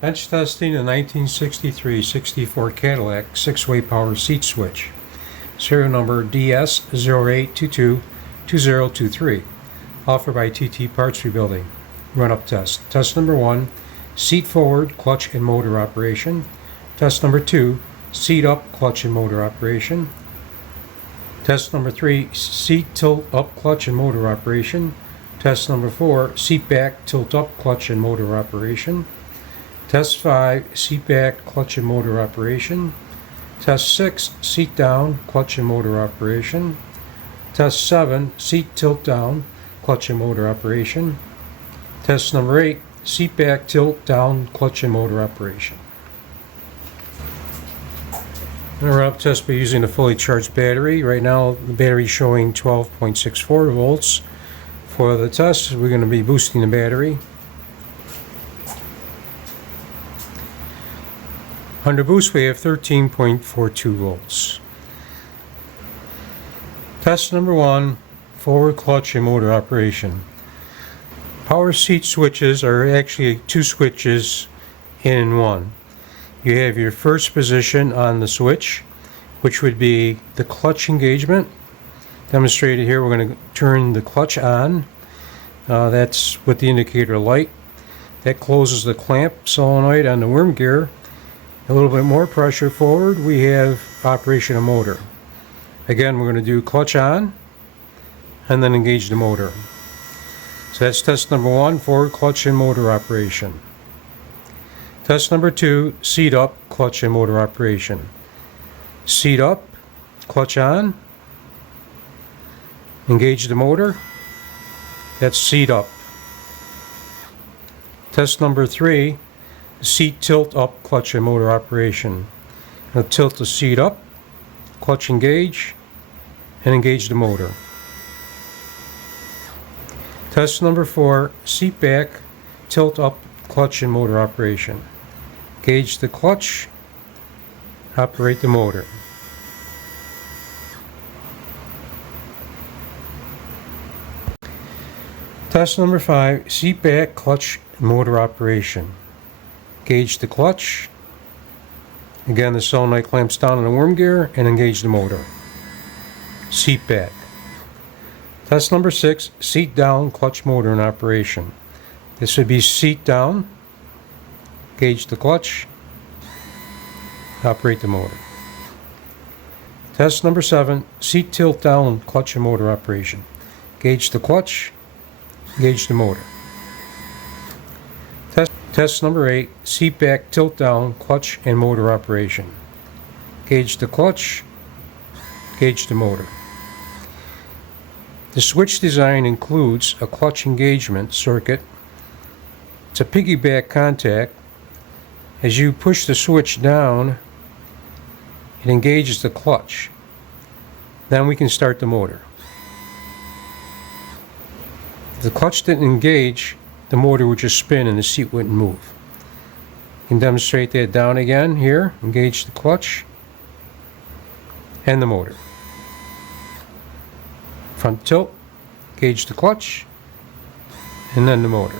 Bench testing a 1963-64 Cadillac 6-way power seat switch. Serial number DS08222023. Offered by TT Parts Rebuilding. Run-up test. Test number 1, seat forward, clutch and motor operation. Test number 2, seat up, clutch and motor operation. Test number 3, seat tilt up, clutch and motor operation. Test number 4, seat back, tilt up, clutch and motor operation. Test 5, seat back, clutch and motor operation. Test 6, seat down, clutch and motor operation. Test 7, seat tilt down, clutch and motor operation. Test number 8, seat back, tilt down, clutch and motor operation. I'm going to run up test by using a fully charged battery. Right now the battery is showing 12.64 volts. For the test, we're going to be boosting the battery. Under boost, we have 13.42 volts. Test number 1, forward clutch and motor operation. Power seat switches are actually 2 switches in one. You have your first position on the switch, which would be the clutch engagement. Demonstrated here, we're going to turn the clutch on. That's with the indicator light. That closes the clamp solenoid on the worm gear. A little bit more pressure forward, we have operation of motor. Again, we're going to do clutch on and then engage the motor. So that's test number 1, forward clutch and motor operation. Test number 2, seat up, clutch and motor operation. Seat up, clutch on, engage the motor. That's seat up. Test number 3, seat tilt up, clutch and motor operation. Now tilt the seat up, clutch engage, and engage the motor. Test number 4, seat back, tilt up, clutch and motor operation. Engage the clutch, operate the motor. Test number 5, seat back, clutch and motor operation. Engage the clutch. Again, the solenoid clamps down on the worm gear and engage the motor. Seat back. Test number 6, seat down, clutch motor in operation. This would be seat down, engage the clutch, operate the motor. Test number 7, seat tilt down, clutch and motor operation. Engage the clutch, engage the motor. Test number 8, seat back, tilt down, clutch and motor operation. Engage the clutch, engage the motor. The switch design includes a clutch engagement circuit. It's a piggyback contact. As you push the switch down, it engages the clutch. Then we can start the motor. If the clutch didn't engage, the motor would just spin and the seat wouldn't move. You can demonstrate that down again here. Engage the clutch and the motor. Front tilt, engage the clutch, and then the motor.